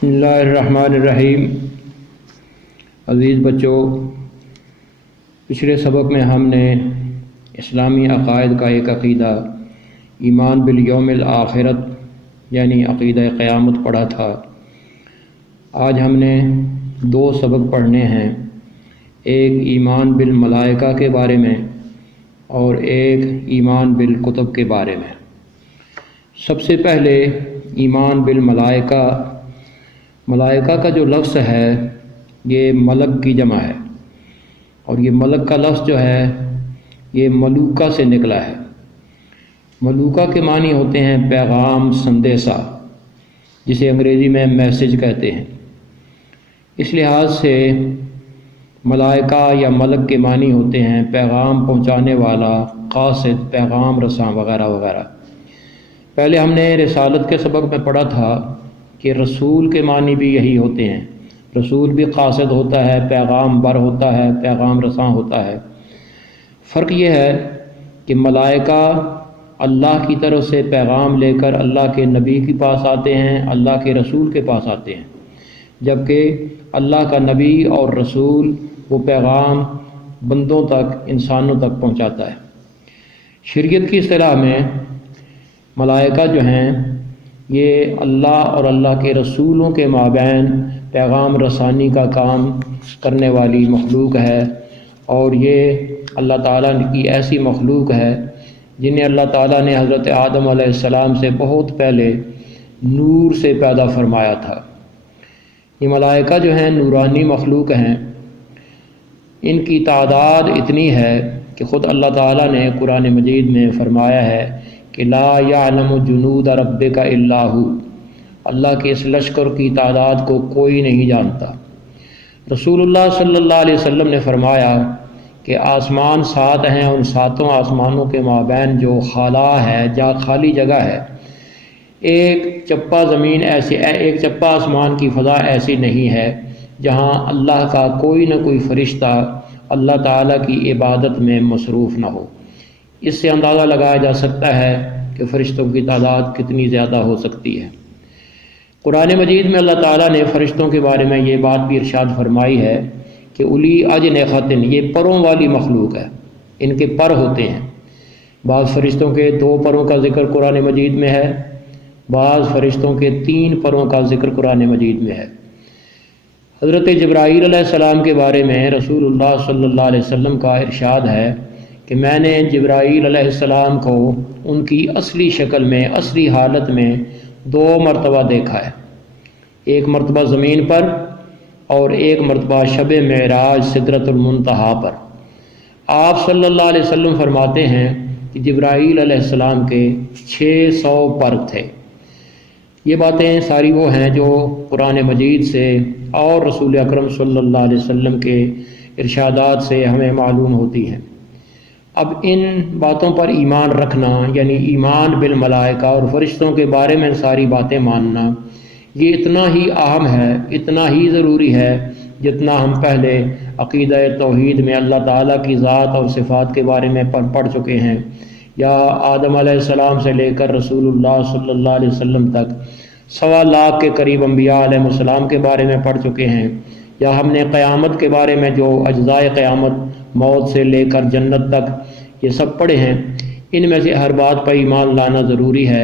بسم اللہ الرحمن الرحیم۔ عزیز بچوں، پچھلے سبق میں ہم نے اسلامی عقائد کا ایک عقیدہ ایمان بالیوم الآخرت یعنی عقیدہ قیامت پڑھا تھا۔ آج ہم نے دو سبق پڑھنے ہیں، ایک ایمان بالملائکہ کے بارے میں اور ایک ایمان بالکتب کے بارے میں۔ سب سے پہلے ایمان بالملائکہ۔ ملائکہ کا جو لفظ ہے یہ ملک کی جمع ہے، اور یہ ملک کا لفظ جو ہے یہ ملوکہ سے نکلا ہے۔ ملوکہ کے معنی ہوتے ہیں پیغام، سندیسہ، جسے انگریزی میں میسج کہتے ہیں۔ اس لحاظ سے ملائکہ یا ملک کے معنی ہوتے ہیں پیغام پہنچانے والا، قاصد، پیغام رساں وغیرہ وغیرہ۔ پہلے ہم نے رسالت کے سبق میں پڑھا تھا کہ رسول کے معنی بھی یہی ہوتے ہیں۔ رسول بھی قاصد ہوتا ہے، پیغام بر ہوتا ہے، پیغام رساں ہوتا ہے۔ فرق یہ ہے کہ ملائکہ اللہ کی طرف سے پیغام لے کر اللہ کے نبی کے پاس آتے ہیں، اللہ کے رسول کے پاس آتے ہیں، جبکہ اللہ کا نبی اور رسول وہ پیغام بندوں تک، انسانوں تک پہنچاتا ہے۔ شریعت کی اصطلاح میں ملائکہ جو ہیں یہ اللہ اور اللہ کے رسولوں کے مابین پیغام رسانی کا کام کرنے والی مخلوق ہے، اور یہ اللہ تعالیٰ کی ایسی مخلوق ہے جنہیں اللہ تعالیٰ نے حضرت آدم علیہ السلام سے بہت پہلے نور سے پیدا فرمایا تھا۔ یہ ملائکہ جو ہیں نورانی مخلوق ہیں، ان کی تعداد اتنی ہے کہ خود اللہ تعالیٰ نے قرآن مجید میں فرمایا ہے کہ لا یعلم جنود ربک الا ھو، اللہ کے اس لشکر کی تعداد کو کوئی نہیں جانتا۔ رسول اللہ صلی اللہ علیہ وسلم نے فرمایا کہ آسمان 7 ہیں، ان 7 آسمانوں کے مابین جو خلا ہے، جہاں خالی جگہ ہے، ایک چپا زمین ایسی، ایک چپا آسمان کی فضا ایسی نہیں ہے جہاں اللہ کا کوئی نہ کوئی فرشتہ اللہ تعالیٰ کی عبادت میں مصروف نہ ہو۔ اس سے اندازہ لگایا جا سکتا ہے کہ فرشتوں کی تعداد کتنی زیادہ ہو سکتی ہے۔ قرآن مجید میں اللہ تعالیٰ نے فرشتوں کے بارے میں یہ بات بھی ارشاد فرمائی ہے کہ اولی اجنحۃ، یہ پروں والی مخلوق ہے، ان کے پر ہوتے ہیں۔ بعض فرشتوں کے 2 پروں کا ذکر قرآن مجید میں ہے، بعض فرشتوں کے 3 پروں کا ذکر قرآن مجید میں ہے۔ حضرت جبرائیل علیہ السلام کے بارے میں رسول اللہ صلی اللہ علیہ وسلم کا ارشاد ہے کہ میں نے جبرائیل علیہ السلام کو ان کی اصلی شکل میں، اصلی حالت میں 2 مرتبہ دیکھا ہے، ایک مرتبہ زمین پر اور ایک مرتبہ شب معراج سدرۃ المنتہا پر۔ آپ صلی اللہ علیہ وسلم فرماتے ہیں کہ جبرائیل علیہ السلام کے 600 پر تھے۔ یہ باتیں ساری وہ ہیں جو قرآن مجید سے اور رسول اکرم صلی اللہ علیہ وسلم کے ارشادات سے ہمیں معلوم ہوتی ہیں۔ اب ان باتوں پر ایمان رکھنا، یعنی ایمان بالملائکہ اور فرشتوں کے بارے میں ساری باتیں ماننا، یہ اتنا ہی اہم ہے، اتنا ہی ضروری ہے جتنا ہم پہلے عقیدہ توحید میں اللہ تعالیٰ کی ذات اور صفات کے بارے میں پڑھ چکے ہیں، یا آدم علیہ السلام سے لے کر رسول اللہ صلی اللہ علیہ وسلم تک 1.25 لاکھ کے قریب انبیاء علیہ السلام کے بارے میں پڑھ چکے ہیں، یا ہم نے قیامت کے بارے میں جو اجزائے قیامت، موت سے لے کر جنت تک، یہ سب پڑھے ہیں۔ ان میں سے ہر بات پر ایمان لانا ضروری ہے۔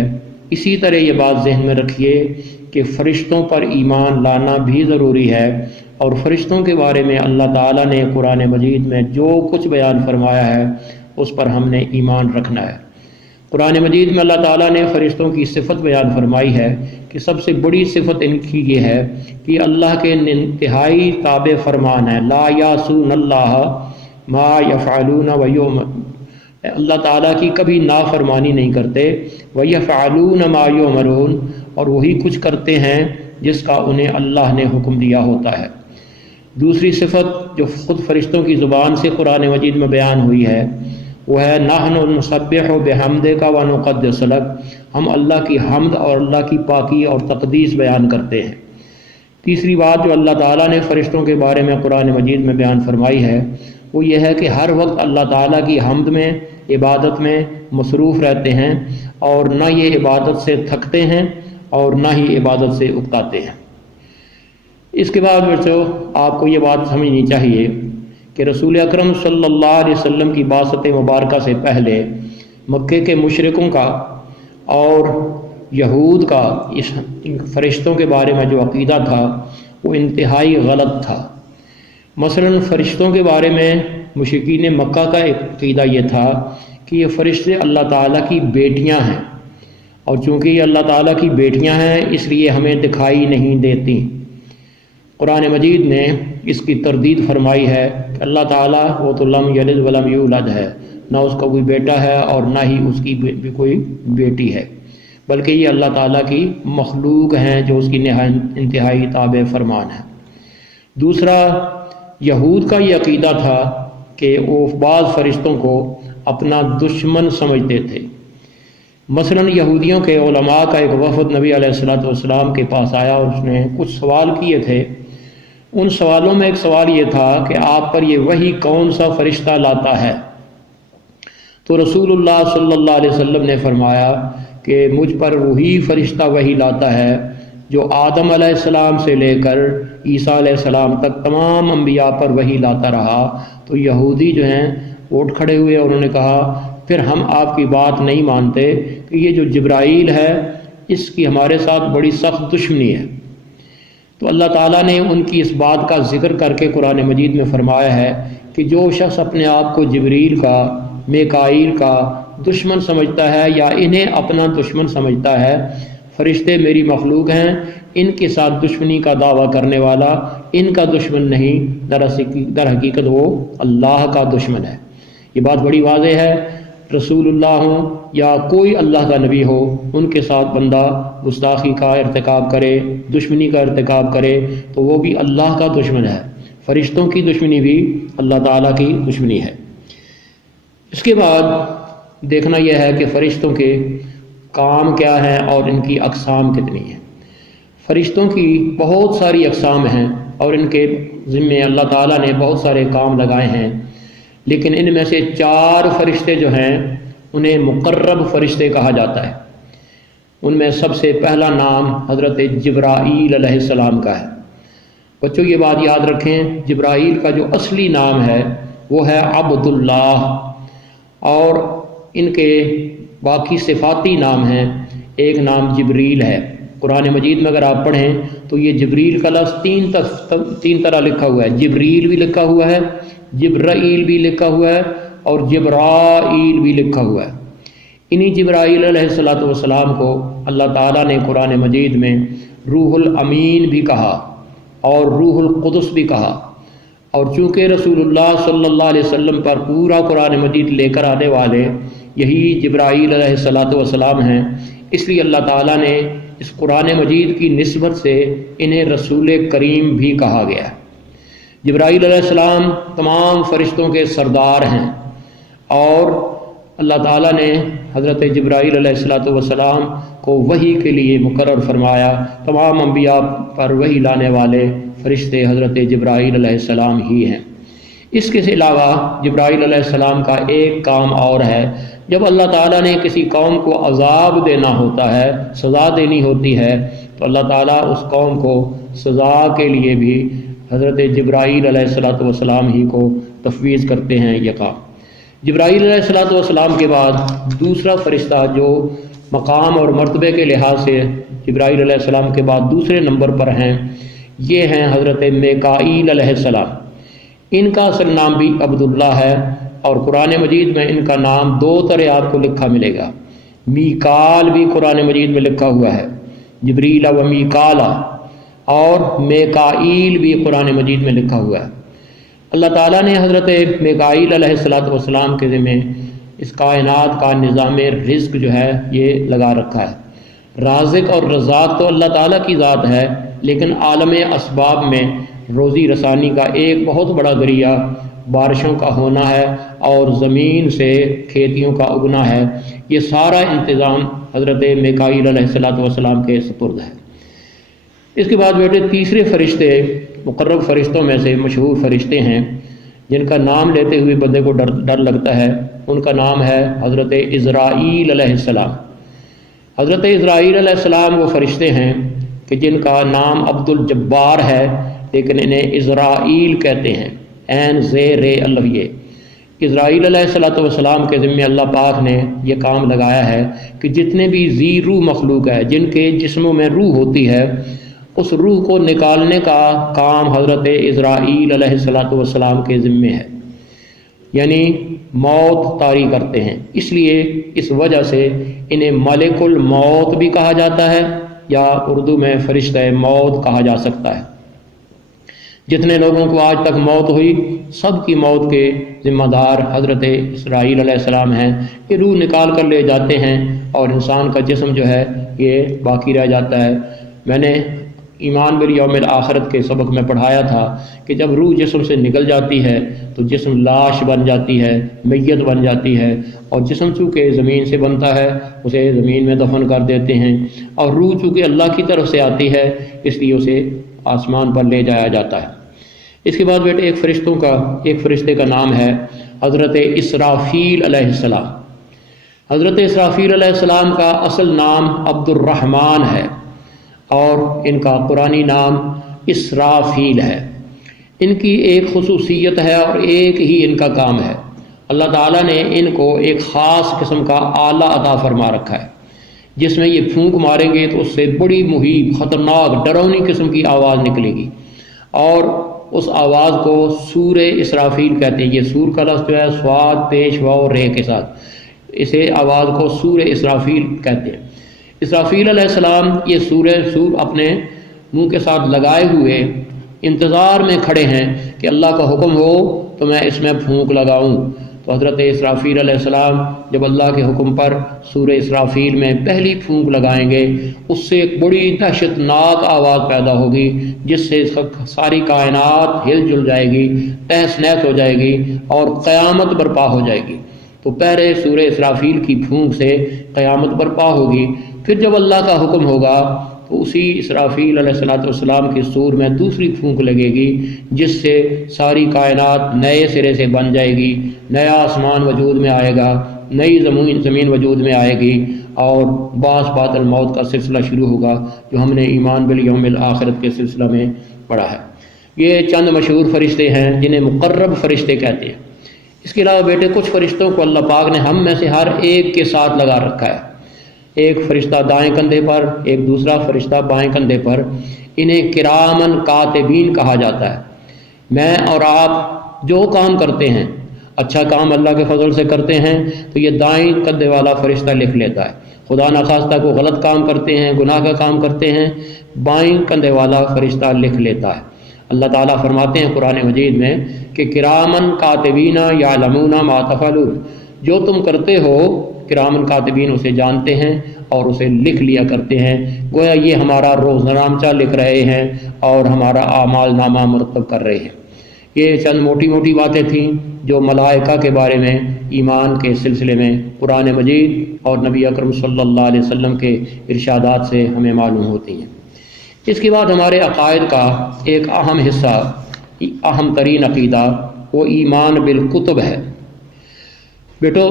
اسی طرح یہ بات ذہن میں رکھیے کہ فرشتوں پر ایمان لانا بھی ضروری ہے، اور فرشتوں کے بارے میں اللہ تعالیٰ نے قرآن مجید میں جو کچھ بیان فرمایا ہے اس پر ہم نے ایمان رکھنا ہے۔ قرآن مجید میں اللہ تعالیٰ نے فرشتوں کی صفت بیان فرمائی ہے کہ سب سے بڑی صفت ان کی یہ ہے کہ اللہ کے انتہائی تابع فرمان ہے، لا یعصون اللہ ما یفعلون اللہ تعالیٰ کی کبھی نافرمانی نہیں کرتے، وَيَفْعَلُونَ مَا يُؤْمَرُونَ، اور وہی کچھ کرتے ہیں جس کا انہیں اللہ نے حکم دیا ہوتا ہے۔ دوسری صفت جو خود فرشتوں کی زبان سے قرآن مجید میں بیان ہوئی ہے وہ ہے نحن نسبح بحمدک ونقدس لک، ہم اللہ کی حمد اور اللہ کی پاکی اور تقدیس بیان کرتے ہیں۔ تیسری بات جو اللہ تعالیٰ نے فرشتوں کے بارے میں قرآن مجید میں بیان فرمائی ہے وہ یہ ہے کہ ہر وقت اللہ تعالیٰ کی حمد میں، عبادت میں مصروف رہتے ہیں، اور نہ یہ عبادت سے تھکتے ہیں اور نہ ہی عبادت سے اکتاتے ہیں۔ اس کے بعد بچوں آپ کو یہ بات سمجھنی چاہیے کہ رسول اکرم صلی اللہ علیہ وسلم کی بعثت مبارکہ سے پہلے مکے کے مشرکوں کا اور یہود کا اس فرشتوں کے بارے میں جو عقیدہ تھا وہ انتہائی غلط تھا۔ مثلا فرشتوں کے بارے میں مشرکین مکہ کا ایک عقیدہ یہ تھا کہ یہ فرشتے اللہ تعالیٰ کی بیٹیاں ہیں، اور چونکہ یہ اللہ تعالیٰ کی بیٹیاں ہیں اس لیے ہمیں دکھائی نہیں دیتی۔ قرآن مجید نے اس کی تردید فرمائی ہے کہ اللہ تعالیٰ وہ تو لم یلد ولم یولد ہے، نہ اس کا کوئی بیٹا ہے اور نہ ہی اس کی بھی کوئی بیٹی ہے، بلکہ یہ اللہ تعالیٰ کی مخلوق ہیں جو اس کی انتہائی تابع فرمان ہے۔ دوسرا، یہود کا یہ عقیدہ تھا کہ وہ بعض فرشتوں کو اپنا دشمن سمجھتے تھے۔ مثلا یہودیوں کے علماء کا ایک وفد نبی علیہ السلام کے پاس آیا اور اس نے کچھ سوال کیے تھے۔ ان سوالوں میں ایک سوال یہ تھا کہ آپ پر یہ وحی کون سا فرشتہ لاتا ہے؟ تو رسول اللہ صلی اللہ علیہ وسلم نے فرمایا کہ مجھ پر وہی فرشتہ وحی لاتا ہے جو آدم علیہ السلام سے لے کر عیسیٰ علیہ السلام تک تمام انبیاء پر وحی لاتا رہا۔ تو یہودی جو ہیں اٹھ کھڑے ہوئے اور انہوں نے کہا پھر ہم آپ کی بات نہیں مانتے کہ یہ جو جبرائیل ہے اس کی ہمارے ساتھ بڑی سخت دشمنی ہے۔ تو اللہ تعالیٰ نے ان کی اس بات کا ذکر کر کے قرآن مجید میں فرمایا ہے کہ جو شخص اپنے آپ کو جبریل کا، میکائیل کا دشمن سمجھتا ہے یا انہیں اپنا دشمن سمجھتا ہے، فرشتے میری مخلوق ہیں، ان کے ساتھ دشمنی کا دعویٰ کرنے والا ان کا دشمن نہیں، در حقیقت وہ اللہ کا دشمن ہے۔ یہ بات بڑی واضح ہے۔ رسول اللہ ہوں یا کوئی اللہ کا نبی ہو، ان کے ساتھ بندہ گستاخی کا ارتکاب کرے، دشمنی کا ارتکاب کرے تو وہ بھی اللہ کا دشمن ہے۔ فرشتوں کی دشمنی بھی اللہ تعالیٰ کی دشمنی ہے۔ اس کے بعد دیکھنا یہ ہے کہ فرشتوں کے کام کیا ہیں اور ان کی اقسام کتنی ہیں۔ فرشتوں کی بہت ساری اقسام ہیں اور ان کے ذمے اللہ تعالیٰ نے بہت سارے کام لگائے ہیں، لیکن ان میں سے 4 فرشتے جو ہیں انہیں مقرب فرشتے کہا جاتا ہے۔ ان میں سب سے پہلا نام حضرت جبرائیل علیہ السلام کا ہے۔ بچوں یہ بات یاد رکھیں، جبرائیل کا جو اصلی نام ہے وہ ہے عبداللہ، اور ان کے باقی صفاتی نام ہیں۔ ایک نام جبریل ہے۔ قرآن مجید میں اگر آپ پڑھیں تو یہ جبریل کا لفظ 3 طرح لکھا ہوا ہے۔ جبریل بھی لکھا ہوا ہے، جبرائیل بھی لکھا ہوا ہے اور جبرائیل بھی لکھا ہوا ہے۔ انہی جبرائیل علیہ السلام کو اللہ تعالیٰ نے قرآن مجید میں روح الامین بھی کہا اور روح القدس بھی کہا، اور چونکہ رسول اللہ صلی اللہ علیہ وسلم پر پورا قرآن مجید لے کر آنے والے یہی جبرائیل علیہ السلام ہیں، اس لیے اللہ تعالیٰ نے اس قرآن مجید کی نسبت سے انہیں رسول کریم بھی کہا گیا ہے۔ جبرائیل علیہ السلام تمام فرشتوں کے سردار ہیں، اور اللہ تعالیٰ نے حضرت جبرائیل علیہ السلام کو وحی کے لیے مقرر فرمایا۔ تمام انبیاء پر وحی لانے والے فرشتے حضرت جبرائیل علیہ السلام ہی ہیں۔ اس کے علاوہ جبرائیل علیہ السلام کا ایک کام اور ہے۔ جب اللہ تعالیٰ نے کسی قوم کو عذاب دینا ہوتا ہے، سزا دینی ہوتی ہے، تو اللہ تعالیٰ اس قوم کو سزا کے لیے بھی حضرت جبرائیل علیہ السلام ہی کو تفویض کرتے ہیں یہ کام۔ جبرائیل علیہ السلام کے بعد دوسرا فرشتہ جو مقام اور مرتبے کے لحاظ سے جبرائیل علیہ السلام کے بعد دوسرے نمبر پر ہیں، یہ ہیں حضرت میکائیل علیہ السلام۔ ان کا اصل نام بھی عبداللہ ہے، اور قرآن مجید میں ان کا نام 2 طرح آپ کو لکھا ملے گا۔ میکال بھی قرآن مجید میں لکھا ہوا ہے، جبریل و میکالا، اور میکائیل بھی قرآن مجید میں لکھا ہوا ہے۔ اللہ تعالیٰ نے حضرت میکائیل علیہ السلام کے ذمہ اس کائنات کا نظام رزق جو ہے یہ لگا رکھا ہے۔ رازق اور رزاق تو اللہ تعالیٰ کی ذات ہے، لیکن عالم اسباب میں روزی رسانی کا ایک بہت بڑا ذریعہ بارشوں کا ہونا ہے اور زمین سے کھیتیوں کا اگنا ہے۔ یہ سارا انتظام حضرت میکائیل علیہ السلام کے سپرد ہے۔ اس کے بعد بیٹے تیسرے فرشتے مقرب فرشتوں میں سے مشہور فرشتے ہیں جن کا نام لیتے ہوئے بندے کو ڈر لگتا ہے، ان کا نام ہے حضرت عزرائیل علیہ السلام۔ حضرت عزرائیل علیہ السلام وہ فرشتے ہیں کہ جن کا نام عبد الجبار ہے لیکن انہیں اسرائیل کہتے ہیں، عین زیر الف یہ۔ اسرائیل علیہ الصلوۃ والسلام کے ذمہ اللہ پاک نے یہ کام لگایا ہے کہ جتنے بھی ذی روح مخلوق ہے، جن کے جسموں میں روح ہوتی ہے، اس روح کو نکالنے کا کام حضرت اسرائیل علیہ الصلوۃ والسلام کے ذمہ ہے، یعنی موت طاری کرتے ہیں۔ اس لیے اس وجہ سے انہیں ملک الموت بھی کہا جاتا ہے، یا اردو میں فرشتہ موت کہا جا سکتا ہے۔ جتنے لوگوں کو آج تک موت ہوئی، سب کی موت کے ذمہ دار حضرت اسرائیل علیہ السلام ہیں، کہ روح نکال کر لے جاتے ہیں اور انسان کا جسم جو ہے یہ باقی رہ جاتا ہے۔ میں نے ایمان بالیوم الآخرت کے سبق میں پڑھایا تھا کہ جب روح جسم سے نکل جاتی ہے تو جسم لاش بن جاتی ہے، میت بن جاتی ہے، اور جسم چونکہ زمین سے بنتا ہے اسے زمین میں دفن کر دیتے ہیں، اور روح چونکہ اللہ کی طرف سے آتی ہے اس لیے اسے آسمان پر لے جایا جاتا ہے۔ اس کے بعد بیٹے ایک فرشتے کا نام ہے حضرت اسرافیل علیہ السلام۔ حضرت اسرافیل علیہ السلام کا اصل نام عبد الرحمن ہے اور ان کا قرآنی نام اسرافیل ہے۔ ان کی ایک خصوصیت ہے اور ایک ہی ان کا کام ہے۔ اللہ تعالیٰ نے ان کو ایک خاص قسم کا آلہ عطا فرما رکھا ہے، جس میں یہ پھونک ماریں گے تو اس سے بڑی مہیب، خطرناک، ڈراؤنی قسم کی آواز نکلے گی، اور اس آواز کو سور اسرافیل کہتے ہیں۔ یہ سور کا لفظ جو ہے سواد پیش واو رے کے ساتھ، اسے آواز کو سور اسرافیل کہتے ہیں۔ اسرافیل علیہ السلام یہ سور اپنے منہ کے ساتھ لگائے ہوئے انتظار میں کھڑے ہیں کہ اللہ کا حکم ہو تو میں اس میں پھونک لگاؤں۔ تو حضرت اسرافیل علیہ السلام جب اللہ کے حکم پر سور اسرافیل میں پہلی پھونک لگائیں گے، اس سے ایک بڑی دہشت ناک آواز پیدا ہوگی جس سے ساری کائنات ہل جل جائے گی، تہس نہس ہو جائے گی اور قیامت برپا ہو جائے گی۔ تو پہلے سور اسرافیل کی پھونک سے قیامت برپا ہوگی، پھر جب اللہ کا حکم ہوگا تو اسی اسرافیل علیہ السلام کی سور میں دوسری پھونک لگے گی، جس سے ساری کائنات نئے سرے سے بن جائے گی، نیا آسمان وجود میں آئے گا، نئی زمین وجود میں آئے گی، اور بعث بعد الموت کا سلسلہ شروع ہوگا جو ہم نے ایمان بالیوم الآخرت کے سلسلہ میں پڑھا ہے۔ یہ چند مشہور فرشتے ہیں جنہیں مقرب فرشتے کہتے ہیں۔ اس کے علاوہ بیٹے کچھ فرشتوں کو اللہ پاک نے ہم میں سے ہر ایک کے ساتھ لگا رکھا ہے۔ ایک فرشتہ دائیں کندھے پر، ایک دوسرا فرشتہ بائیں کندھے پر۔ انہیں کرامن کاتبین کہا جاتا ہے۔ میں اور آپ جو کام کرتے ہیں، اچھا کام اللہ کے فضل سے کرتے ہیں تو یہ دائیں کندھے والا فرشتہ لکھ لیتا ہے۔ خدا نخواستہ کو غلط کام کرتے ہیں، گناہ کا کام کرتے ہیں، بائیں کندھے والا فرشتہ لکھ لیتا ہے۔ اللہ تعالیٰ فرماتے ہیں قرآن مجید میں کہ کرامن کاتبین یعلمون ما تفعلون، جو تم کرتے ہو کرامن کاتبین اسے جانتے ہیں اور اسے لکھ لیا کرتے ہیں۔ گویا یہ ہمارا روزنامچہ لکھ رہے ہیں اور ہمارا اعمال نامہ مرتب کر رہے ہیں۔ یہ چند موٹی موٹی باتیں تھیں جو ملائکہ کے بارے میں ایمان کے سلسلے میں قرآن مجید اور نبی اکرم صلی اللہ علیہ وسلم کے ارشادات سے ہمیں معلوم ہوتی ہیں۔ اس کے بعد ہمارے عقائد کا ایک اہم حصہ، اہم ترین عقیدہ، وہ ایمان بالکتب ہے۔ بیٹو،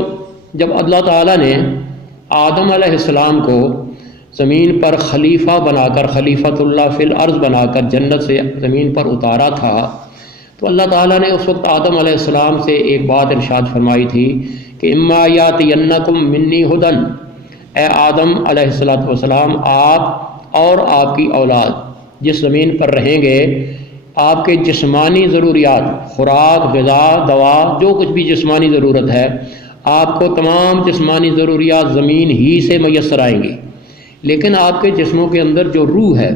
جب اللہ تعالیٰ نے آدم علیہ السلام کو زمین پر خلیفہ بنا کر، خلیفۃ اللہ فی الارض بنا کر جنت سے زمین پر اتارا تھا، تو اللہ تعالیٰ نے اس وقت آدم علیہ السلام سے ایک بات ارشاد فرمائی تھی کہ اما یاتینکم منی ھدی، اے آدم علیہ السلام، آپ اور آپ کی اولاد جس زمین پر رہیں گے، آپ کے جسمانی ضروریات، خوراک، غذا، دوا، جو کچھ بھی جسمانی ضرورت ہے، آپ کو تمام جسمانی ضروریات زمین ہی سے میسر آئیں گی، لیکن آپ کے جسموں کے اندر جو روح ہے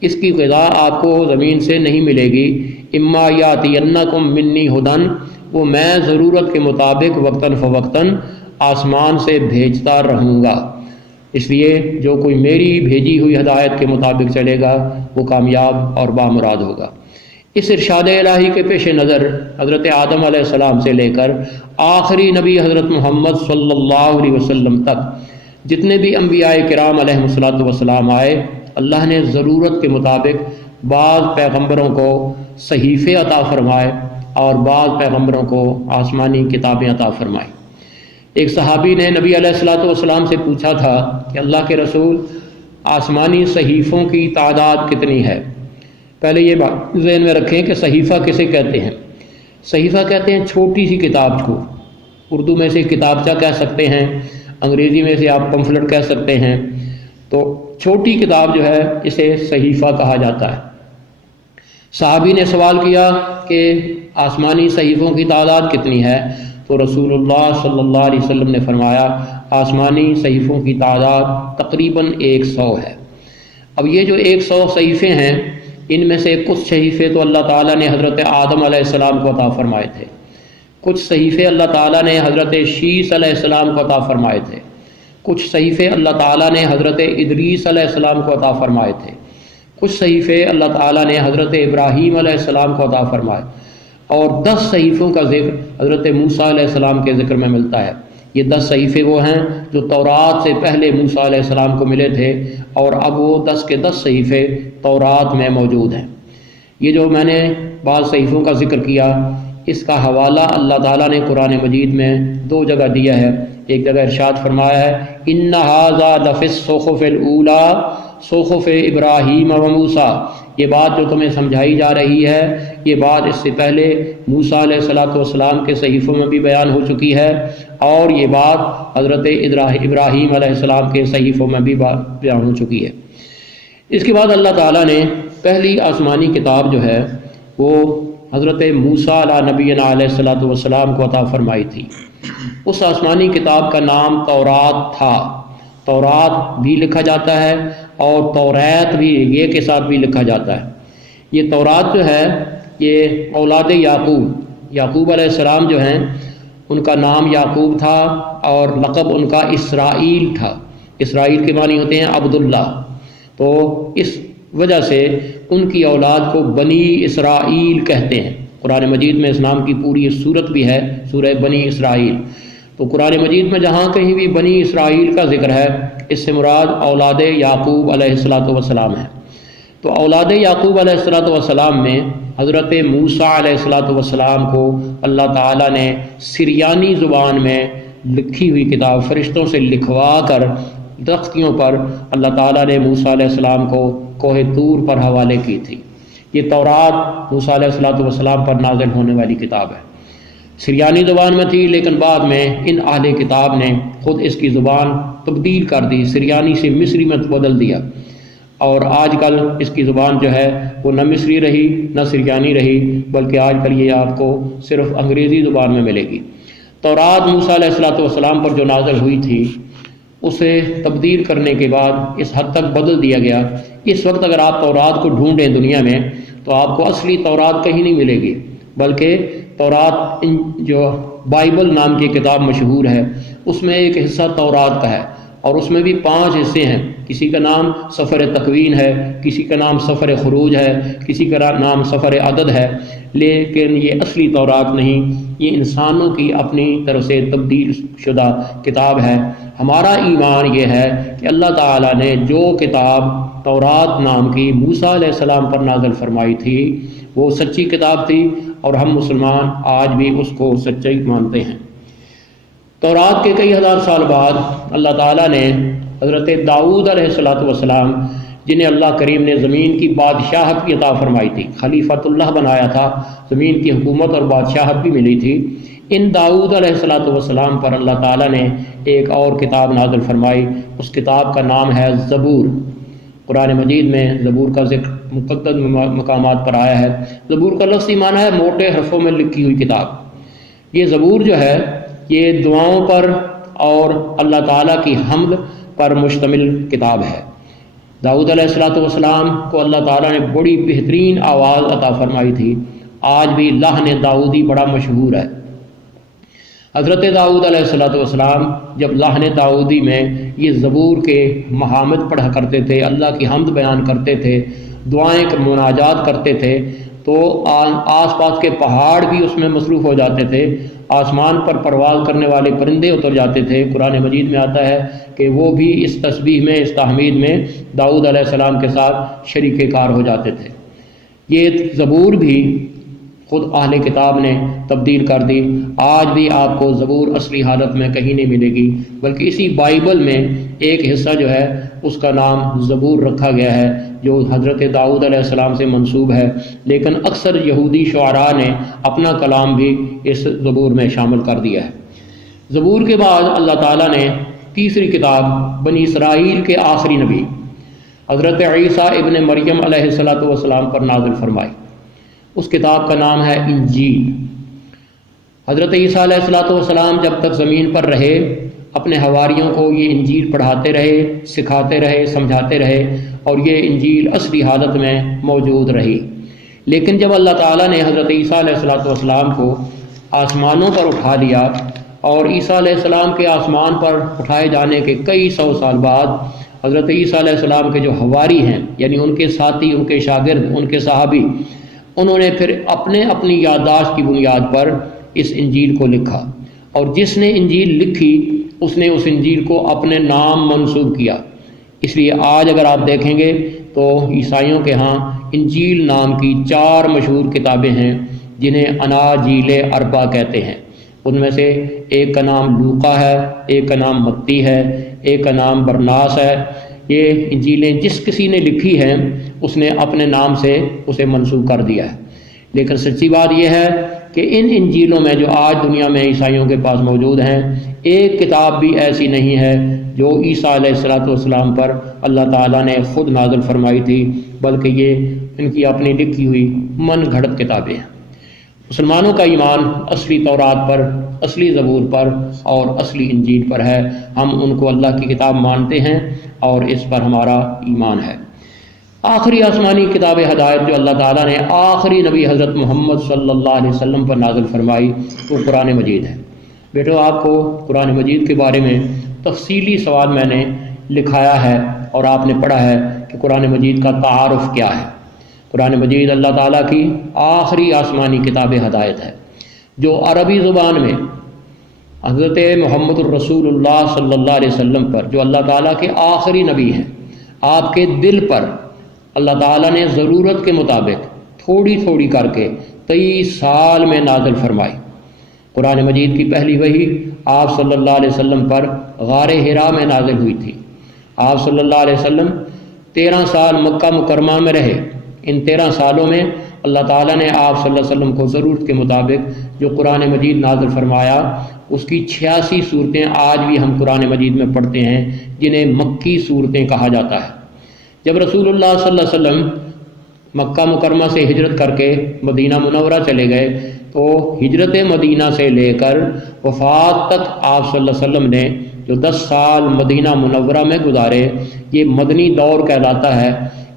اس کی غذا آپ کو زمین سے نہیں ملے گی۔ اما یاتینکم منی ھدی، وہ میں ضرورت کے مطابق وقتاً فوقتاً آسمان سے بھیجتا رہوں گا۔ اس لیے جو کوئی میری بھیجی ہوئی ہدایت کے مطابق چلے گا وہ کامیاب اور بامراد ہوگا۔ اس ارشاد الہی کے پیش نظر حضرت آدم علیہ السلام سے لے کر آخری نبی حضرت محمد صلی اللہ علیہ وسلم تک جتنے بھی انبیاء کرام علیہ السلام آئے، اللہ نے ضرورت کے مطابق بعض پیغمبروں کو صحیفے عطا فرمائے اور بعض پیغمبروں کو آسمانی کتابیں عطا فرمائیں۔ ایک صحابی نے نبی علیہ السلام سے پوچھا تھا کہ اللہ کے رسول، آسمانی صحیفوں کی تعداد کتنی ہے؟ پہلے یہ بات ذہن میں رکھیں کہ صحیفہ کسے کہتے ہیں۔ صحیفہ کہتے ہیں چھوٹی سی کتاب کو، اردو میں سے کتابچہ کہہ سکتے ہیں، انگریزی میں سے آپ پمفلٹ کہہ سکتے ہیں، تو چھوٹی کتاب جو ہے اسے صحیفہ کہا جاتا ہے۔ صحابی نے سوال کیا کہ آسمانی صحیفوں کی تعداد کتنی ہے؟ تو رسول اللہ صلی اللہ علیہ وسلم نے فرمایا آسمانی صحیفوں کی تعداد تقریباً 100 ہے۔ اب یہ جو 100 صحیفے ہیں، ان میں سے کچھ صحیفے تو اللہ تعالیٰ نے حضرت آدم علیہ السلام کو عطا فرمائے تھے، کچھ صحیفے اللہ تعالیٰ نے حضرت شیس علیہ السلام کو عطا فرمائے تھے، کچھ صحیفے اللہ تعالیٰ نے حضرت ادریس علیہ السلام کو عطا فرمائے تھے، کچھ صحیفے اللہ تعالیٰ نے حضرت ابراہیم علیہ السلام کو عطا فرمائے، اور 10 صحیفوں کا ذکر حضرت موسیٰ علیہ السلام کے ذکر میں ملتا ہے۔ یہ 10 صحیفے وہ ہیں جو تورات سے پہلے موسیٰ علیہ السلام کو ملے تھے، اور اب وہ 10 کے 10 صحیفے تورات میں موجود ہیں۔ یہ جو میں نے بعض صحیفوں کا ذکر کیا، اس کا حوالہ اللہ تعالیٰ نے قرآن مجید میں 2 جگہ دیا ہے۔ ایک جگہ ارشاد فرمایا ہے اِنَّ هَذَا لَفِي الصُّحُفِ الْأُولَىٰ صُحُفِ ابراہیم و موسیٰ، یہ بات جو تمہیں سمجھائی جا رہی ہے، یہ بات اس سے پہلے موسیٰ علیہ السلام کے صحیفوں میں بھی بیان ہو چکی ہے، اور یہ بات حضرت ابراہیم علیہ السلام کے صحیفوں میں بھی بیان ہو چکی ہے۔ اس کے بعد اللہ تعالیٰ نے پہلی آسمانی کتاب جو ہے وہ حضرت موسیٰ علیہ نبینا علیہ السلام کو عطا فرمائی تھی۔ اس آسمانی کتاب کا نام تورات تھا۔ تورات بھی لکھا جاتا ہے اور توریت بھی یہ کے ساتھ بھی لکھا جاتا ہے۔ یہ تورات جو ہے یہ اولاد یعقوب علیہ السلام جو ہیں ان کا نام یعقوب تھا، اور لقب ان کا اسرائیل تھا۔ اسرائیل کے معنی ہوتے ہیں عبداللہ، تو اس وجہ سے ان کی اولاد کو بنی اسرائیل کہتے ہیں۔ قرآن مجید میں اس نام کی پوری صورت بھی ہے، سورہ بنی اسرائیل۔ تو قرآن مجید میں جہاں کہیں بھی بنی اسرائیل کا ذکر ہے، اس سے مراد اولاد یعقوب علیہ السلام ہے۔ تو اولاد یعقوب علیہ السلام میں حضرت موسیٰ علیہ السلام کو اللہ تعالیٰ نے سریانی زبان میں لکھی ہوئی کتاب فرشتوں سے لکھوا کر تختیوں پر اللہ تعالیٰ نے موسیٰ علیہ السلام کو کوہ طور پر حوالے کی تھی۔ یہ تورات موسیٰ علیہ السلام پر نازل ہونے والی کتاب ہے۔ سریانی زبان میں تھی، لیکن بعد میں ان اہل کتاب نے خود اس کی زبان تبدیل کر دی، سریانی سے مصری میں بدل دیا، اور آج کل اس کی زبان جو ہے وہ نہ مصری رہی نہ سریانی رہی، بلکہ آج کل یہ آپ کو صرف انگریزی زبان میں ملے گی۔ تورات موسیٰ علیہ السلام پر جو نازل ہوئی تھی، اسے تبدیل کرنے کے بعد اس حد تک بدل دیا گیا۔ اس وقت اگر آپ تورات کو ڈھونڈیں دنیا میں تو آپ کو اصلی تورات کہیں نہیں ملے گی، بلکہ تورات جو بائبل نام کی کتاب مشہور ہے، اس میں ایک حصہ تورات کا ہے، اور اس میں بھی 5 حصے ہیں۔ کسی کا نام سفر تکوین ہے، کسی کا نام سفر خروج ہے، کسی کا نام سفر عدد ہے، لیکن یہ اصلی تورات نہیں، یہ انسانوں کی اپنی طرف سے تبدیل شدہ کتاب ہے۔ ہمارا ایمان یہ ہے کہ اللہ تعالیٰ نے جو کتاب تورات نام کی موسیٰ علیہ السلام پر نازل فرمائی تھی وہ سچی کتاب تھی، اور ہم مسلمان آج بھی اس کو سچائی مانتے ہیں۔ تورات کے کئی ہزار سال بعد اللہ تعالیٰ نے حضرت داؤد علیہ السلام، جنہیں اللہ کریم نے زمین کی بادشاہت کی عطا فرمائی تھی، خلیفۃ اللہ بنایا تھا، زمین کی حکومت اور بادشاہت بھی ملی تھی، ان داؤد علیہ السلام پر اللہ تعالیٰ نے ایک اور کتاب نازل فرمائی۔ اس کتاب کا نام ہے زبور۔ قرآن مجید میں زبور کا ذکر مقدس مقامات پر آیا ہے۔ زبور کا لفظی معنی ہے موٹے حرفوں میں لکھی ہوئی کتاب۔ یہ زبور جو ہے یہ دعاؤں پر اور اللہ تعالیٰ کی حمد پر مشتمل کتاب ہے۔ داؤد علیہ السلام کو اللہ تعالیٰ نے بڑی بہترین آواز عطا فرمائی تھی۔ آج بھی لحن داؤدی بڑا مشہور ہے۔ حضرت داؤد علیہ السلام جب لحن داؤدی میں یہ زبور کے محامد پڑھا کرتے تھے، اللہ کی حمد بیان کرتے تھے، دعائیں مناجات کرتے تھے، تو آس پاس کے پہاڑ بھی اس میں مصروف ہو جاتے تھے، آسمان پر پرواز کرنے والے پرندے اتر جاتے تھے۔ قرآن مجید میں آتا ہے کہ وہ بھی اس تسبیح میں، اس تحمید میں داؤد علیہ السلام کے ساتھ شریک کار ہو جاتے تھے۔ یہ زبور بھی خود اہل کتاب نے تبدیل کر دی۔ آج بھی آپ کو زبور اصلی حالت میں کہیں نہیں ملے گی، بلکہ اسی بائبل میں ایک حصہ جو ہے اس کا نام زبور رکھا گیا ہے، جو حضرت داؤد علیہ السلام سے منسوب ہے، لیکن اکثر یہودی شعراء نے اپنا کلام بھی اس زبور میں شامل کر دیا ہے۔ زبور کے بعد اللہ تعالیٰ نے تیسری کتاب بنی اسرائیل کے آخری نبی حضرت عیسیٰ ابن مریم علیہ السلام پر نازل فرمائی۔ اس کتاب کا نام ہے انجیل۔ حضرت عیسیٰ علیہ السلام جب تک زمین پر رہے اپنے حواریوں کو یہ انجیل پڑھاتے رہے، سکھاتے رہے، سمجھاتے رہے، اور یہ انجیل اصلی حالت میں موجود رہی۔ لیکن جب اللہ تعالیٰ نے حضرت عیسیٰ علیہ السلام کو آسمانوں پر اٹھا لیا، اور عیسیٰ علیہ السلام کے آسمان پر اٹھائے جانے کے کئی سو سال بعد حضرت عیسیٰ علیہ السلام کے جو حواری ہیں، یعنی ان کے ساتھی، ان کے شاگرد، ان کے صحابی، انہوں نے پھر اپنی یادداشت کی بنیاد پر اس انجیل کو لکھا، اور جس نے انجیل لکھی اس نے اس انجیل کو اپنے نام منسوب کیا۔ اس لیے آج اگر آپ دیکھیں گے تو عیسائیوں کے ہاں انجیل نام کی 4 مشہور کتابیں ہیں جنہیں اناجیل اربع کہتے ہیں۔ ان میں سے ایک کا نام لوقا ہے، ایک کا نام متی ہے، ایک کا نام برناس ہے۔ یہ انجیلیں جس کسی نے لکھی ہیں اس نے اپنے نام سے اسے منسوب کر دیا ہے۔ لیکن سچی بات یہ ہے کہ ان انجیلوں میں جو آج دنیا میں عیسائیوں کے پاس موجود ہیں، ایک کتاب بھی ایسی نہیں ہے جو عیسیٰ علیہ السلام پر اللہ تعالیٰ نے خود نازل فرمائی تھی، بلکہ یہ ان کی اپنی لکھی ہوئی من گھڑت کتابیں ہیں۔ مسلمانوں کا ایمان اصلی تورات پر، اصلی زبور پر اور اصلی انجیل پر ہے۔ ہم ان کو اللہ کی کتاب مانتے ہیں اور اس پر ہمارا ایمان ہے۔ آخری آسمانی کتاب ہدایت جو اللہ تعالیٰ نے آخری نبی حضرت محمد صلی اللہ علیہ وسلم پر نازل فرمائی وہ قرآن مجید ہے۔ بیٹو، آپ کو قرآن مجید کے بارے میں تفصیلی سوال میں نے لکھایا ہے اور آپ نے پڑھا ہے کہ قرآن مجید کا تعارف کیا ہے۔ قرآن مجید اللہ تعالیٰ کی آخری آسمانی کتاب ہدایت ہے، جو عربی زبان میں حضرت محمد الرسول اللہ صلی اللہ علیہ وسلم پر، جو اللہ تعالیٰ کے آخری نبی ہیں، آپ کے دل پر اللہ تعالیٰ نے ضرورت کے مطابق تھوڑی تھوڑی کر کے 23 سال میں نازل فرمائی۔ قرآن مجید کی پہلی وحی آپ صلی اللہ علیہ وسلم پر غار حرا میں نازل ہوئی تھی۔ آپ صلی اللہ علیہ وسلم 13 سال مکہ مکرمہ میں رہے۔ ان 13 سالوں میں اللہ تعالیٰ نے آپ صلی اللہ علیہ وسلم کو ضرورت کے مطابق جو قرآن مجید نازل فرمایا، اس کی 86 صورتیں آج بھی ہم قرآن مجید میں پڑھتے ہیں، جنہیں مکی صورتیں کہا جاتا ہے۔ جب رسول اللہ صلی اللہ علیہ وسلم مکہ مکرمہ سے ہجرت کر کے مدینہ منورہ چلے گئے تو ہجرت مدینہ سے لے کر وفات تک آپ صلی اللہ علیہ وسلم نے جو 10 سال مدینہ منورہ میں گزارے، یہ مدنی دور کہلاتا ہے۔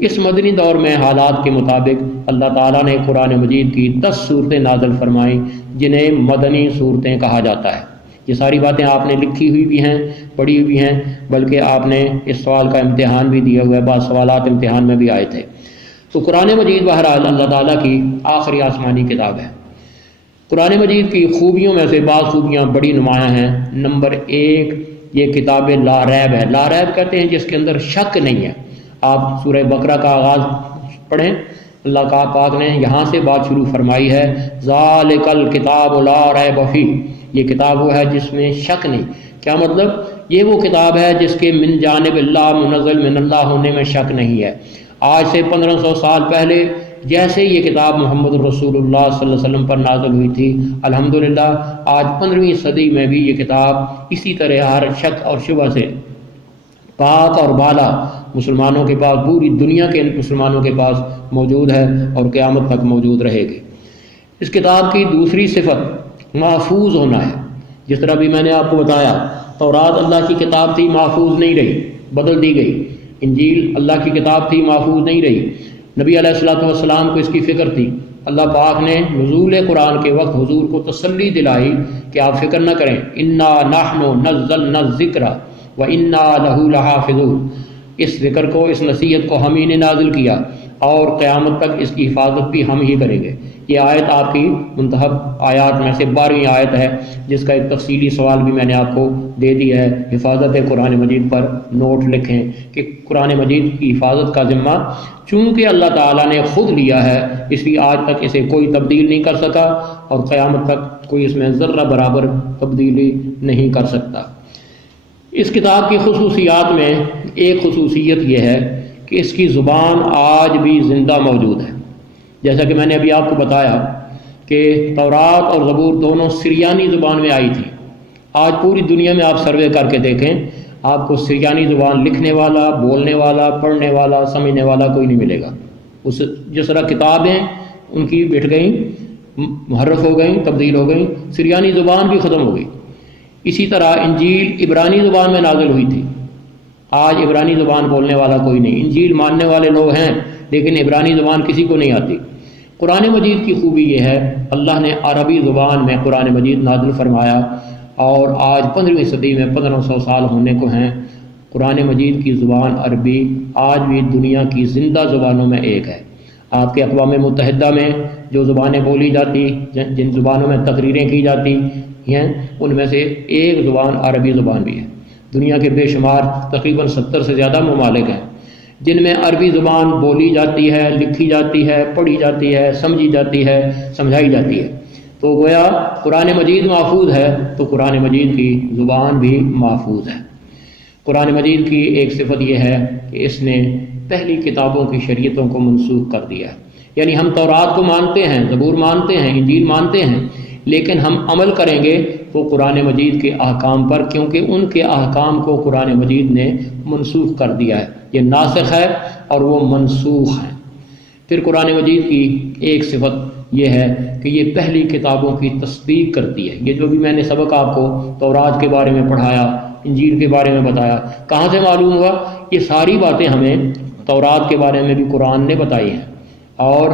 اس مدنی دور میں حالات کے مطابق اللہ تعالیٰ نے قرآن مجید کی 10 صورتیں نازل فرمائیں، جنہیں مدنی صورتیں کہا جاتا ہے۔ یہ ساری باتیں آپ نے لکھی ہوئی بھی ہیں، پڑھی ہوئی ہیں، بلکہ آپ نے اس سوال کا امتحان بھی دیا ہوا ہے، بعض سوالات امتحان میں بھی آئے تھے۔ تو قرآن مجید بہرحال اللہ تعالیٰ کی آخری آسمانی کتاب ہے۔ قرآن مجید کی خوبیوں میں سے بعض خوبیاں بڑی نمایاں ہیں۔ نمبر 1، یہ کتاب لا ریب ہے۔ لا ریب کہتے ہیں جس کے اندر شک نہیں ہے۔ آپ سورہ بقرہ کا آغاز پڑھیں، اللہ کا پاک نے یہاں سے بات شروع فرمائی ہے، ذالک الکتاب لا ریب فیہ، یہ کتاب وہ ہے جس میں شک نہیں۔ کیا مطلب؟ یہ وہ کتاب ہے جس کے من جانب اللہ، منزل من اللہ ہونے میں شک نہیں ہے۔ آج سے 1500 سال پہلے جیسے یہ کتاب محمد الرسول اللہ صلی اللہ علیہ وسلم پر نازل ہوئی تھی، الحمدللہ آج 15ویں صدی میں بھی یہ کتاب اسی طرح ہر شک اور شبہ سے پاک اور بالا مسلمانوں کے پاس، پوری دنیا کے مسلمانوں کے پاس موجود ہے اور قیامت تک موجود رہے گی۔ اس کتاب کی دوسری صفت محفوظ ہونا ہے۔ جس طرح بھی میں نے آپ کو بتایا، تورات اللہ کی کتاب تھی، محفوظ نہیں رہی، بدل دی گئی۔ انجیل اللہ کی کتاب تھی، محفوظ نہیں رہی۔ نبی علیہ السلام کو اس کی فکر تھی۔ اللہ پاک نے نزول قرآن کے وقت حضور کو تسلی دلائی کہ آپ فکر نہ کریں، انا نحن نزلنا الذکر وانا لہ لحافظون، اس ذکر کو، اس نصیحت کو ہم ہی نے نازل کیا اور قیامت تک اس کی حفاظت بھی ہم ہی کریں گے۔ یہ آیت آپ کی منتخب آیات میں سے 12ویں آیت ہے جس کا ایک تفصیلی سوال بھی میں نے آپ کو دے دیا ہے۔ حفاظت قرآن مجید پر نوٹ لکھیں کہ قرآن مجید کی حفاظت کا ذمہ چونکہ اللہ تعالیٰ نے خود لیا ہے، اس لیے آج تک اسے کوئی تبدیل نہیں کر سکا اور قیامت تک کوئی اس میں ذرہ برابر تبدیلی نہیں کر سکتا۔ اس کتاب کی خصوصیات میں ایک خصوصیت یہ ہے کہ اس کی زبان آج بھی زندہ موجود ہے۔ جیسا کہ میں نے ابھی آپ کو بتایا کہ تورات اور زبور دونوں سریانی زبان میں آئی تھی۔ آج پوری دنیا میں آپ سروے کر کے دیکھیں، آپ کو سریانی زبان لکھنے والا، بولنے والا، پڑھنے والا، سمجھنے والا کوئی نہیں ملے گا۔ اس جس طرح کتابیں ان کی بٹ گئیں، محرف ہو گئیں، تبدیل ہو گئیں، سریانی زبان بھی ختم ہو گئی۔ اسی طرح انجیل عبرانی زبان میں نازل ہوئی تھی، آج عبرانی زبان بولنے والا کوئی نہیں۔ انجیل ماننے والے لوگ ہیں لیکن عبرانی زبان کسی کو نہیں آتی۔ قرآن مجید کی خوبی یہ ہے، اللہ نے عربی زبان میں قرآن مجید نازل فرمایا، اور آج 15ویں صدی میں 1500 سال ہونے کو ہیں، قرآن مجید کی زبان عربی آج بھی دنیا کی زندہ زبانوں میں ایک ہے۔ آپ کے اقوام متحدہ میں جو زبانیں بولی جاتی، جن زبانوں میں تقریریں کی جاتی ہیں، ان میں سے ایک زبان عربی زبان بھی ہے۔ دنیا کے بے شمار تقریباً 70 سے زیادہ ممالک ہیں جن میں عربی زبان بولی جاتی ہے، لکھی جاتی ہے، پڑھی جاتی ہے، سمجھی جاتی ہے، سمجھائی جاتی ہے۔ تو گویا قرآن مجید محفوظ ہے تو قرآن مجید کی زبان بھی محفوظ ہے۔ قرآن مجید کی ایک صفت یہ ہے کہ اس نے پہلی کتابوں کی شریعتوں کو منسوخ کر دیا ہے۔ یعنی ہم تورات کو مانتے ہیں، زبور مانتے ہیں، انجیل مانتے ہیں، لیکن ہم عمل کریں گے تو قرآن مجید کے احکام پر، کیونکہ ان کے احکام کو قرآن مجید نے منسوخ کر دیا ہے۔ یہ ناسخ ہے اور وہ منسوخ ہے۔ پھر قرآن مجید کی ایک صفت یہ ہے کہ یہ پہلی کتابوں کی تصدیق کرتی ہے۔ یہ جو بھی میں نے سبق آپ کو تورات کے بارے میں پڑھایا، انجیل کے بارے میں بتایا، کہاں سے معلوم ہوا؟ یہ ساری باتیں ہمیں تورات کے بارے میں بھی قرآن نے بتائی ہیں اور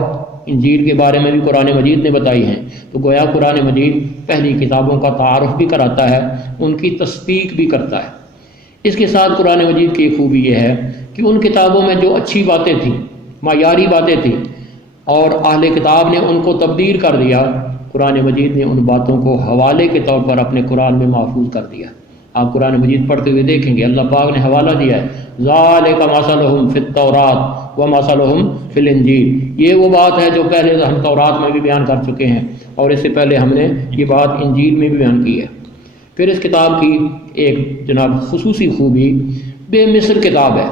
انجیل کے بارے میں بھی قرآن مجید نے بتائی ہیں۔ تو گویا قرآن مجید پہلی کتابوں کا تعارف بھی کراتا ہے، ان کی تصدیق بھی کرتا ہے۔ اس کے ساتھ قرآن مجید کی خوبی یہ ہے کہ ان کتابوں میں جو اچھی باتیں تھیں، معیاری باتیں تھیں، اور اہل کتاب نے ان کو تبدیل کر دیا، قرآن مجید نے ان باتوں کو حوالے کے طور پر اپنے قرآن میں محفوظ کر دیا۔ آپ قرآن مجید پڑھتے ہوئے دیکھیں گے اللہ پاک نے حوالہ دیا ہے، ذالک مثلہم فی التوراۃ ومثلہم فی الانجیل۔ یہ وہ بات ہے جو پہلے ہم تورات میں بھی بیان کر چکے ہیں اور اس سے پہلے ہم نے یہ بات انجیل میں بھی بیان کی ہے۔ پھر اس کتاب کی ایک جناب خصوصی خوبی، بے مثل کتاب ہے،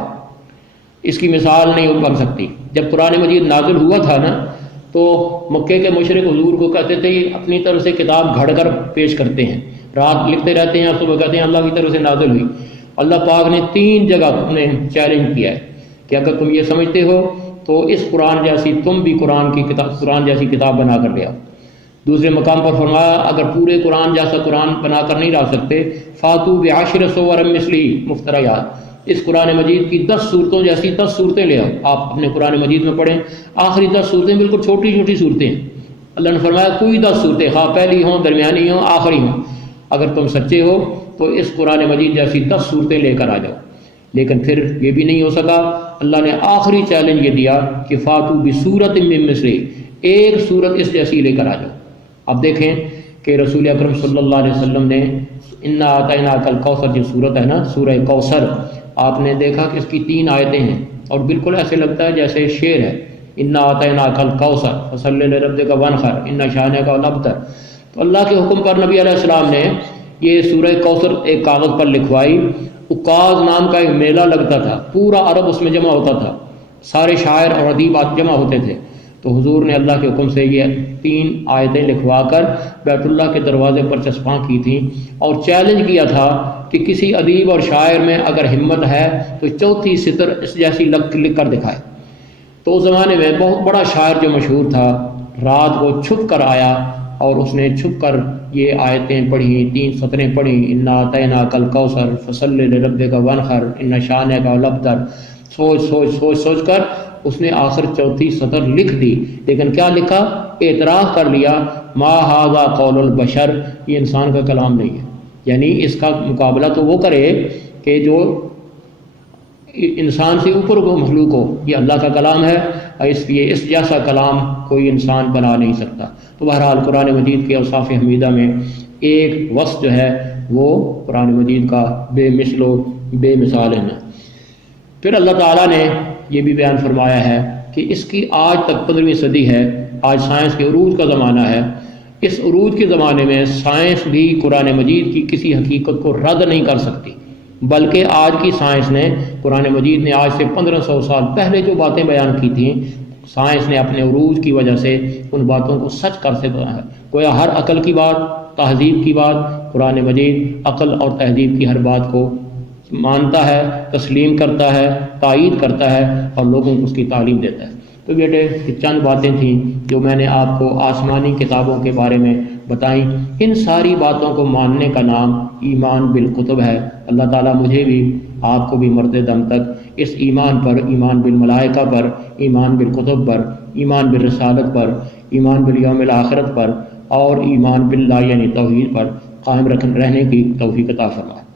اس کی مثال نہیں بن سکتی۔ جب قرآن مجید نازل ہوا تھا نا تو مکے کے مشرک حضور کو کہتے تھے یہ اپنی طرف سے کتاب گھڑ کر پیش کرتے ہیں، رات لکھتے رہتے ہیں اور صبح کہتے ہیں اللہ کی طرف سے نازل ہوئی۔ اللہ پاک نے 3 جگہ انہیں چیلنج کیا ہے کہ اگر تم یہ سمجھتے ہو تو اس قرآن جیسی تم بھی قرآن جیسی کتاب بنا کر لے آؤ۔ دوسرے مقام پر فرمایا اگر پورے قرآن جیسا قرآن بنا کر نہیں لا سکتے فاتو بعشر سور مثلی مفتریات، اس قرآن مجید کی 10 صورتوں جیسی 10 صورتیں لے آؤ۔ آپ اپنے قرآن مجید میں پڑھیں، آخری 10 صورتیں بالکل چھوٹی چھوٹی صورتیں ہیں۔ اللہ نے فرمایا کوئی 10 صورتیں، خواہ پہلی ہوں، درمیانی ہوں، آخری ہوں، اگر تم سچے ہو تو اس قرآن مجید جیسی 10 صورتیں لے کر آ جاؤ۔ لیکن پھر یہ بھی نہیں ہو سکا، اللہ نے آخری چیلنج یہ دیا کہ فاتو بصورت من مثلی، ایک صورت اس جیسی لے کر آ جاؤ۔ اب دیکھیں کہ رسول اکرم صلی اللہ علیہ وسلم نے انا اعطیناک الکوثر جو صورت ہے نا، سورہ کوثر، آپ نے دیکھا کہ اس کی 3 آیتیں ہیں اور بالکل ایسے لگتا ہے جیسے شعر ہے، انا اعطیناک الکوثر فصلی لربک وانحر ان شانک الابتر۔ تو اللہ کے حکم پر نبی علیہ السلام نے یہ سورہ کوثر ایک کاغذ پر لکھوائی۔ اکاز نام کا ایک میلہ لگتا تھا، پورا عرب اس میں جمع ہوتا تھا، سارے شاعر اور ادیب جمع ہوتے تھے۔ تو حضور نے اللہ کے حکم سے یہ 3 آیتیں لکھوا کر بیت اللہ کے دروازے پر چسپاں کی تھیں اور چیلنج کیا تھا کہ کسی ادیب اور شاعر میں اگر ہمت ہے تو 4تھی سطر اس جیسی لکھ کر دکھائے۔ تو اس زمانے میں بہت بڑا شاعر جو مشہور تھا، رات کو چھپ کر آیا اور اس نے چھپ کر یہ آیتیں پڑھی، 3 سطریں پڑھی، انا اعطیناک الکوثر فصلی لربک وانحر ان شانک الابتر۔ سوچ کر اس نے آخر 4تھی سطر لکھ دی، لیکن کیا لکھا؟ اعتراف کر لیا ما ھذا قول البشر، یہ انسان کا کلام نہیں ہے۔ یعنی اس کا مقابلہ تو وہ کرے کہ جو انسان سے اوپر کو مخلوق ہو، یہ اللہ کا کلام ہے، اس لیے اس جیسا کلام کوئی انسان بنا نہیں سکتا۔ تو بہرحال قرآن مجید کے اوصاف حمیدہ میں ایک وصف جو ہے وہ قرآن مجید کا بے مثل و بے مثال ہے۔ پھر اللہ تعالیٰ نے یہ بھی بیان فرمایا ہے کہ اس کی آج تک 15ویں صدی ہے، آج سائنس کے عروج کا زمانہ ہے، اس عروج کے زمانے میں سائنس بھی قرآن مجید کی کسی حقیقت کو رد نہیں کر سکتی، بلکہ آج کی سائنس نے، قرآن مجید نے آج سے 1500 سال پہلے جو باتیں بیان کی تھیں، سائنس نے اپنے عروج کی وجہ سے ان باتوں کو سچ کر سکتا ہے۔ گویا ہر عقل کی بات، تہذیب کی بات، قرآن مجید عقل اور تہذیب کی ہر بات کو مانتا ہے، تسلیم کرتا ہے، تائید کرتا ہے اور لوگوں کو اس کی تعلیم دیتا ہے۔ تو بیٹے یہ چند باتیں تھیں جو میں نے آپ کو آسمانی کتابوں کے بارے میں بتائیں۔ ان ساری باتوں کو ماننے کا نام ایمان بالکتب ہے۔ اللہ تعالیٰ مجھے بھی آپ کو بھی مرتے دم تک اس ایمان پر، ایمان بالملائکہ پر، ایمان بالکتب پر، ایمان بالرسالت پر، ایمان بالیوم الآخرت پر اور ایمان باللہ یعنی توحید پر قائم رہنے کی توفیق عطا فرمائے۔